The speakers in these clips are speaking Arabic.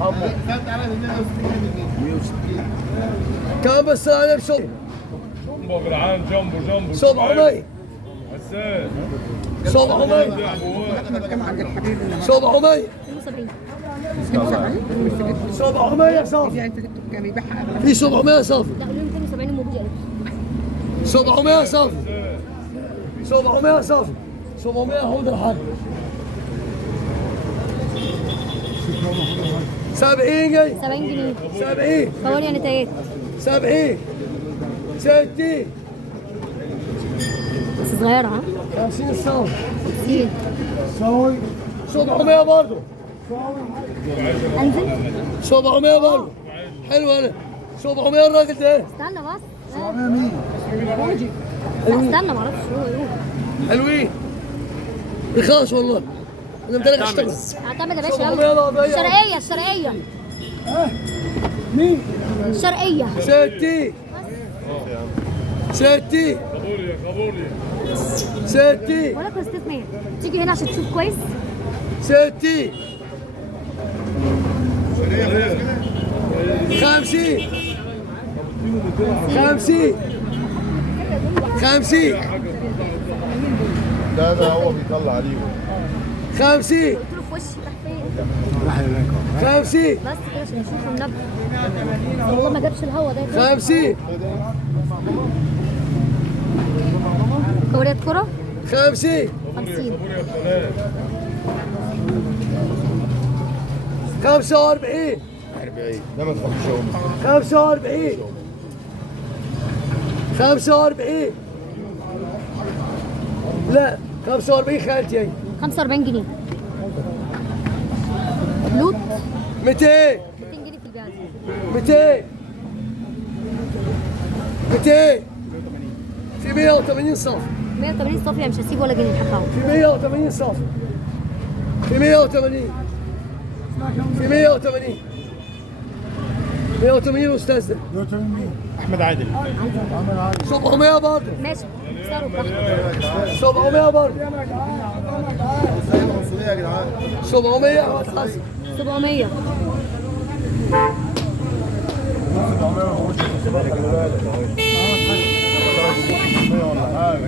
حمو. كم بس انا بشوف جنبه يا جدعان، جنبه 700 حسان 700 700 700 صافي في 700 صافي لا قولوا 270 وموجود 700 صافي 700 صافي 700 حوض الحرب 70 جاي 70 جنيه 70 فوري نتايات 70 60 بس صغيرة ها 50 صافي 60 700 برضه انزل 700 برضه حلو انا 700 الراجل ده استنى بس 700 مين؟ لا استنى معرفش هو يقول حلوين رخاص والله انا مدرك اشتغل اعتمد يا باشا 700 يلا لا ضيع. الشرقية الشرقية مين؟ الشرقية 60 60 خبوريا 60 ولا كنت استثمار تيجي هنا عشان تشوف كويس 60 50 50 50 ده هو بيطلع عليه 50 قلت له في وشي راح فين 50 بس كده عشان نشوفه النبي والله ما جابش الهوا ده 50 كوريات كرة 50 50 45 40 ده ما تخافش هو 45 45 لا 45 خالتي يعني 45 جنيه بلوت 200 200 جنيه في الجهاز 200 200 في 180 صف 180 صافي يعني مش هسيب ولا جنيه حقه في 180 صف في 180 في 180 180 استاذ ده احمد عادل 700 برضه ماشي سعره براحتك 700 برضه يا جدعان 700 احمد حسن 700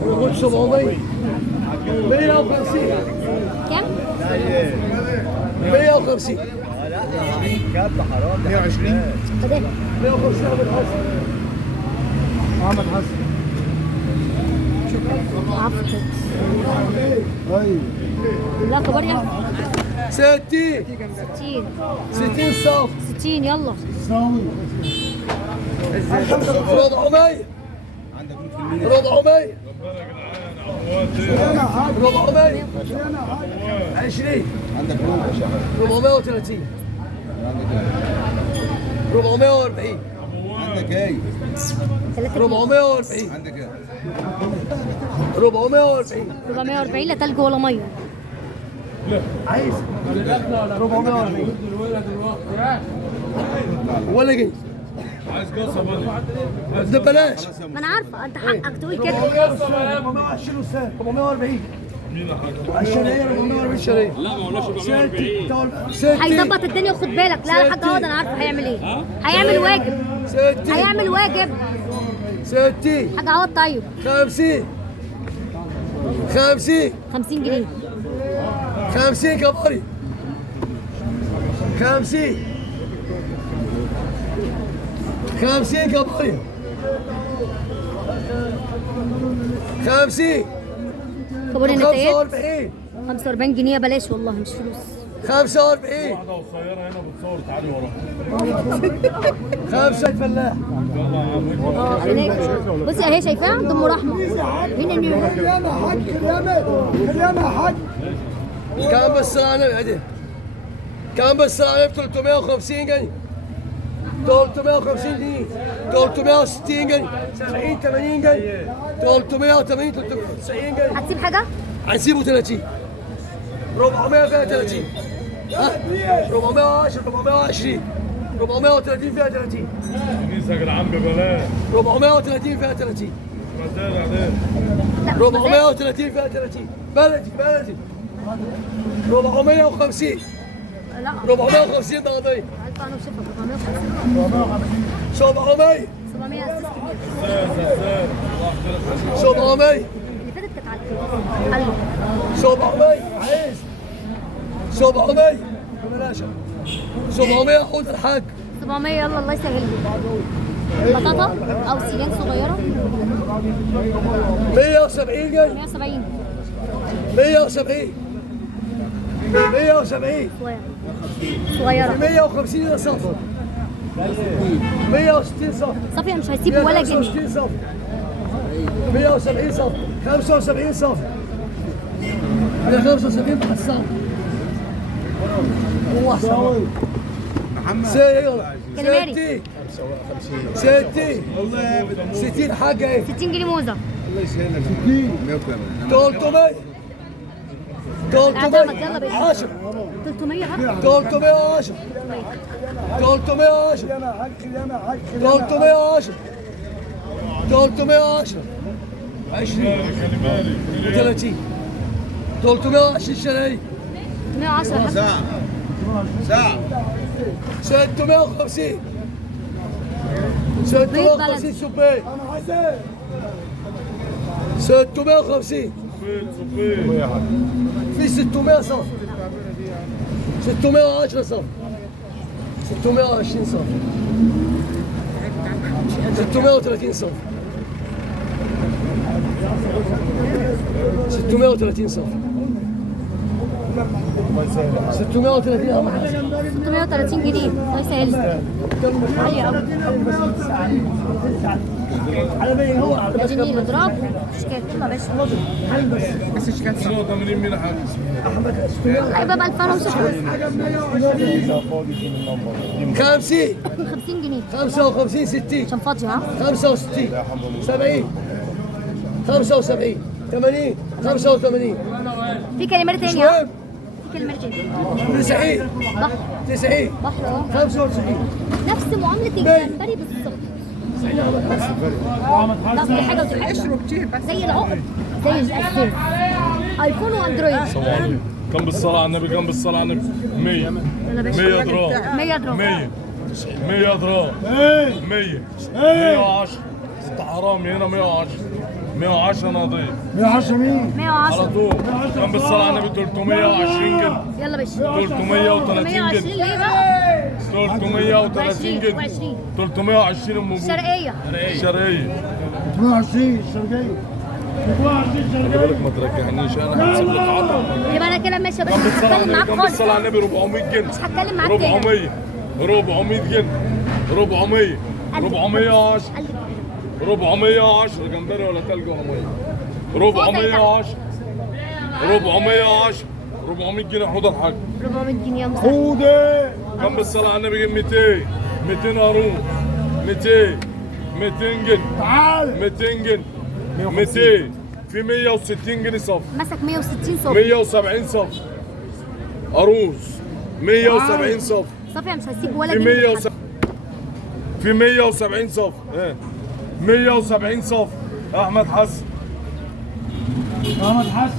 قول 700 150 كام؟ 150 120 فده 150 احمد حسن عفوا لا كباريا 60 60 60 صف 60 يلا 400 400 400 20 عندك روح 430 440 عندك ايه 440 عندك ايه 440 440 لا تلج ولا ميه عايز 440 ولا جنيه عايز قصه ده بلاش ما انا عارفه انت حقك تقول كده 420 استاذ 440 الشرقيه 440 الشرقيه لا ما قلناش 440 هيظبط الدنيا وخد بالك لا الحاج اهو ده انا عارفه هيعمل ايه هيعمل واجب 60 هيعمل واجب 60 حاج اهو طيب 50 50 50 جنيه 50 كباري 50 50 كباري 50 كباري نتايات 45 45 جنيه بلاش والله مش فلوس 45 واحده قصيره هنا بتصور تعالي وراها 5 فلاح هناك بصي اهي شايفاها دم رحمه هنا كم بس انا بعدين كم بس انا ب 350 جنيه 350 جنيه 360 جنيه 70 80 جنيه 380 390 جنيه هتسيب حاجه؟ هنسيبه 30 400 فيها 30 ها 410 420 430 فيها 30 كيس يا جدعان ببلاش 430 فيها 30 بعدين بعدين لا 430 فيها 30 بلدي 450 لا 450 بعضي. ألف أنا وشفا 450 700 700 أساس كبير 700 اللي فاتت كانت على الكيلو حلو 700 عايز 700 ببلاش 700 حوض الحاج 700 يلا الله يسهل لي بطاطا أو سيجان صغيرة 170 جاي 170 170 170 صغيرة صغيرة 150 صفر 160 صفر صافية مش هيسيب ولا جنيه 165 صفر 170 صفر 75 صفر 175 بحصان والله صفر كلماري 60 حاجة ايه 60 جنيه موزة 300 اعتمد يلا بينا 10 300 ها 310 310 310 310 20 30 320 شرايين 110 حاجة ساعة 650 650 سباي 650 في 600 صف 610 صف 620 صف 630 صف 630 صف 630 يا محمد 630 جنيه الله يسهل لي عالية أوي على مين هو على ده جنيه اضراب مشكلة يلا يا باشا 80 من حاجه هيبقى ب 2000 انا وشفا 50 50 جنيه 55 60 عشان فاضية ها 65 70 75 80 85 في كلمات تانية شوية ها في كلمات تانية 90 بحر 90 بحر اه 95 نفس معاملة الجمبري بالظبط لا في حاجة وفي حاجة زي العقد زي الأساس ايفون واندرويد كم بالصلاة على النبي كم بالصلاة على النبي 100 يلا باشا 100 درهم 100 درهم 100 100 درهم 100 110 انت حرامي هنا 110 110 نظيف 110 مين؟ على 110 طول كم بالصلاة على النبي 320 جنيه يلا باشا 330 120 جنيه ليه بقى 330 جنيه وعشرين. 320 ام ابوك شرقية شرقية 22 الشرقية 22 خلي الشرقية بالك ما ترجعنيش انا هسيب لك عطا يبقى انا كده ماشي يا باشا كم مش بالصلاة على هتكلم النبي معاك كم خالص بالصلاة على النبي 400 جنيه مش هتكلم معاك تاني 400 400 جنيه 400 410 410 جمبري ولا تلج ولا ميه 410 410 400 جنيه حوض الحاج 400 جنيه يا مساء حودة كم بالصلاة على النبي 200 200 قارون 200 200 جنيه تعال 200 جنيه 200 في 160 جنيه صف مسك 160 صف 170 صف عروس 170 صف صافي مش هسيب ولا في جنيه 170 في 170 صف 170 صف احمد حسن محمد حسن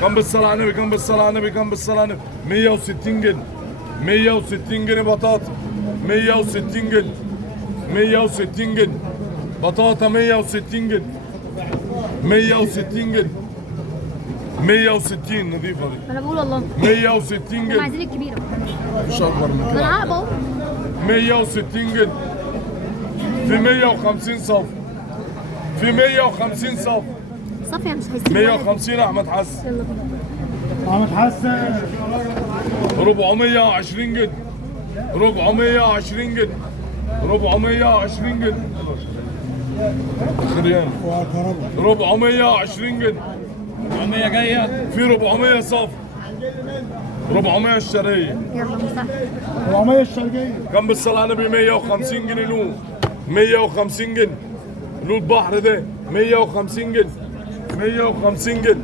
كم بالصلاة على النبي كم بالصلاة على النبي كم بالصلاة على النبي 160 جنيه 160 جنيه بطاطا 160 جنيه 160 جنيه بطاطا 160 جنيه 160 جنيه 160 نظيفة دي ما انا بقول والله 160 هم جنيه عايزين الكبيره مش اكبر من ما كده انا عارف اهو 160 جنيه في 150 صف في 150 صف صافي مش هيسيب ولا جنيه. 150 احمد حسن يلا بينا محمد حسن 420 جنيه 420 جنيه 420 جنيه شريان 420 جنيه 400 جايه في 400 صف 400 الشرقيه يلا مساء 400 الشرقية كم بالصلاة على النبي 150 جنيه له 150 جنيه له البحر ده 150 جنيه 150 جنيه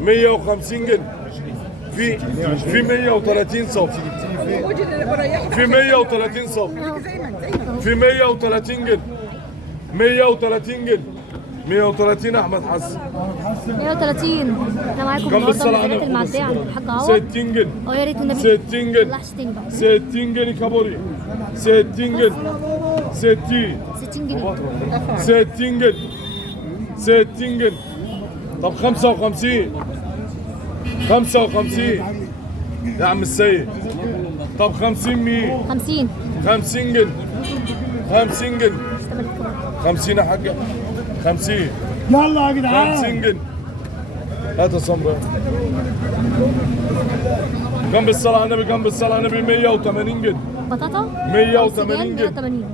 150 جنيه في 130 صف في 130 صف في 130 جنيه 130 جنيه 130 احمد حسن حسان 130. احنا معاكم كم النهارده بالصلاة على ميزانية النبي؟ المعدية عند الحاج عوض. 60 جنيه يا ريت النبي 60 جنيه طلعش تاني بقى. 60 جنيه كابوريا 60 جنيه 60 60 جنيه 60 جنيه 60 جنيه طب 55 55 يا عم السيد طب 50 مين 50. 50 جنيه 50 جنيه 50 يا حاجة 50 يلا يا 50 جدعان جنيه هات يا سمرة جنب الصلاة على النبي جنب الصلاة على النبي 180 جنيه بطاطا 180 جنيه 180.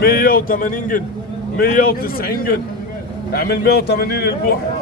180 جنيه 190 جنيه اعمل 180 للبوحة